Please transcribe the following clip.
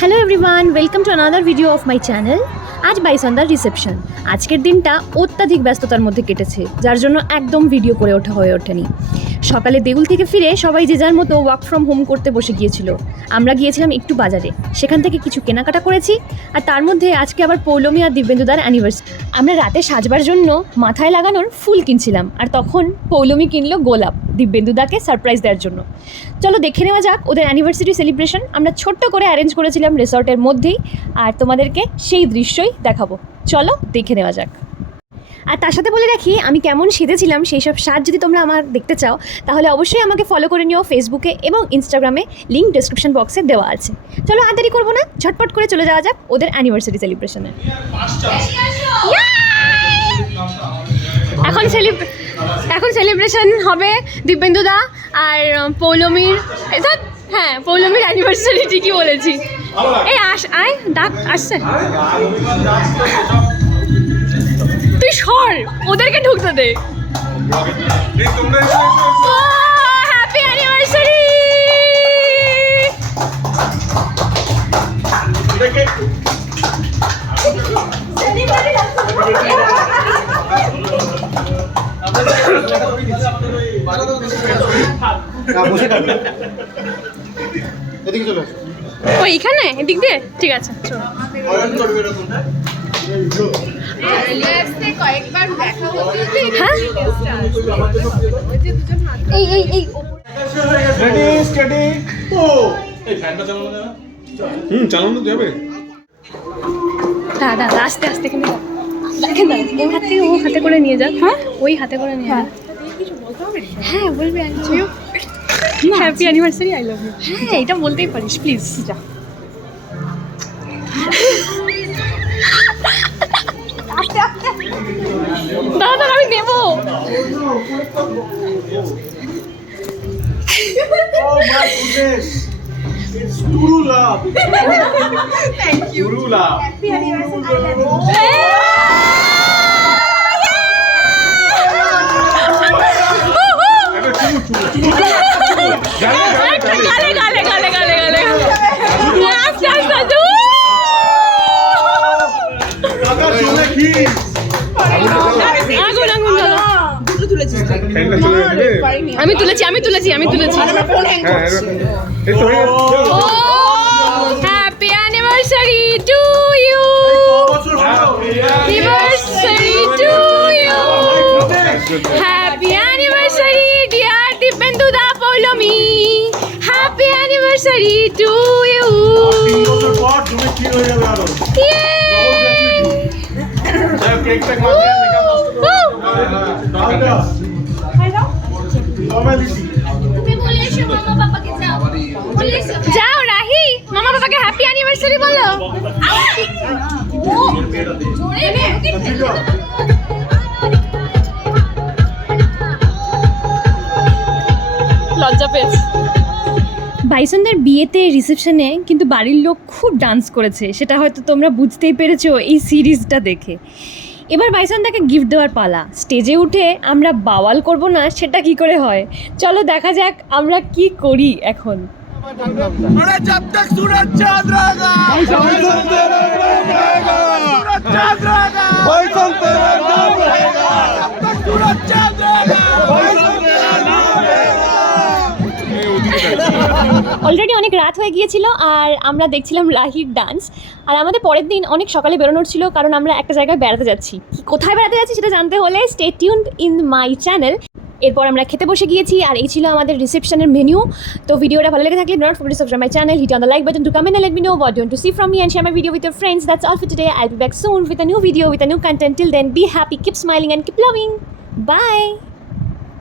Hello everyone, welcome to another video of my channel. আজ বাইসন্দার reception. আজকের দিনটা অত্যাধিক ব্যস্ততার মধ্যে কেটেছে, যার জন্য একদম ভিডিও করে ওঠা হয়ে ওঠেনি। সকালে দেউল থেকে ফিরে সবাই যে যার মতো ওয়ার্ক ফ্রম হোম করতে বসে গিয়েছিল। আমরা গিয়েছিলাম একটু বাজারে, সেখান থেকে কিছু কেনাকাটা করেছি। আর তার মধ্যে আজকে আবার পৌলমী আর দিব্যেন্দুদার অ্যানিভার্সারি। আমরা রাতে সাজবার জন্য মাথায় লাগানোর ফুল কিনছিলাম, আর তখন পৌলমী কিনলো গোলাপ দিব্যেন্দুদাকে সারপ্রাইজ দেওয়ার জন্য। চলো দেখে নেওয়া যাক ওদের অ্যানিভার্সারি সেলিব্রেশন। আমরা ছোট্ট করে অ্যারেঞ্জ করেছিলাম রিসর্টের মধ্যেই, আর তোমাদেরকে সেই দৃশ্যই দেখাবো। চলো দেখে নেওয়া যাক। আর তার সাথে বলে রাখি, আমি কেমন সেজেছিলাম সেই সব সাজ যদি তোমরা আমার দেখতে চাও, তাহলে অবশ্যই আমাকে ফলো করে নিও ফেসবুকে এবং ইনস্টাগ্রামে, লিঙ্ক ডেসক্রিপশন বক্সে দেওয়া আছে। চলো আর দেরি করবো না, ঝটপট করে চলে যাওয়া যাক ওদের অ্যানিভার্সারি সেলিব্রেশনে। এখন সেলিব্রেশন হবে দিব্যেন্দুদা আর পৌলমীর। হ্যাঁ, পৌলমীর অ্যানিভার্সারি, ঠিকই বলেছি। এই আয় ডাক আসছে, তুই সর, ওদেরকে ঢুকতে দে। Happy anniversary. ওইখানে এদিক দিয়ে, ঠিক আছে। চালানো যাবে দাদা আস্তে আস্তে দেখেন, ওই হাত থেকে ও হাতে করে নিয়ে যাক। হ্যাঁ, ওই হাতে করে নিয়ে যাক। হ্যাঁ বলবি happy anniversary, I love you. হ্যাঁ, এটা বলতেই পারিস, প্লিজ যা। দাদা আমি দেবো। It's true love. Thank you. True love. Happy anniversary. I love you. আমি তুলেছি। Happy anniversary to you, anniversary to you, happy anniversary dear দিব্যেন্দুদা Poulami, happy anniversary to you. যাও রাহি, মামা বাবাকে হ্যাপি অ্যানিভার্সারি বলো। লজ্জা পেয়েছে। বাইসনদের বিয়েতে রিসেপশনে কিন্তু বাড়ির লোক খুব ডান্স করেছে, সেটা হয়তো তোমরা বুঝতেই পেরেছো এই সিরিজটা দেখে। এবার বাইসনদাকে গিফট দেওয়ার পালা। স্টেজে উঠে আমরা বাওয়াল করব না, সেটা কি করে হয়? চলো দেখা যাক আমরা কি করি এখন। অলরেডি অনেক রাত হয়ে গিয়েছিল আর আমরা দেখছিলাম রাহির ডান্স। আর আমাদের পরের দিন অনেক সকালে বেরোনোর ছিল, কারণ আমরা একটা জায়গায় বেড়াতে যাচ্ছি। কোথায় বেড়াতে যাচ্ছি সেটা জানতে হলে stay tuned in my channel. এরপর আমরা খেতে বসে গিয়েছি, আর এই ছিল আমাদের রিসেপশনের মেনু। তো ভিডিওটা ভালো লেগে থাকলে don't forget to subscribe my channel, hit on the like button to comment and let me know what you want to see from me and share my video with your friends. That's all for today. I'll be back soon with a new video with a new content. Till then, be happy, keep smiling and keep loving. Bye.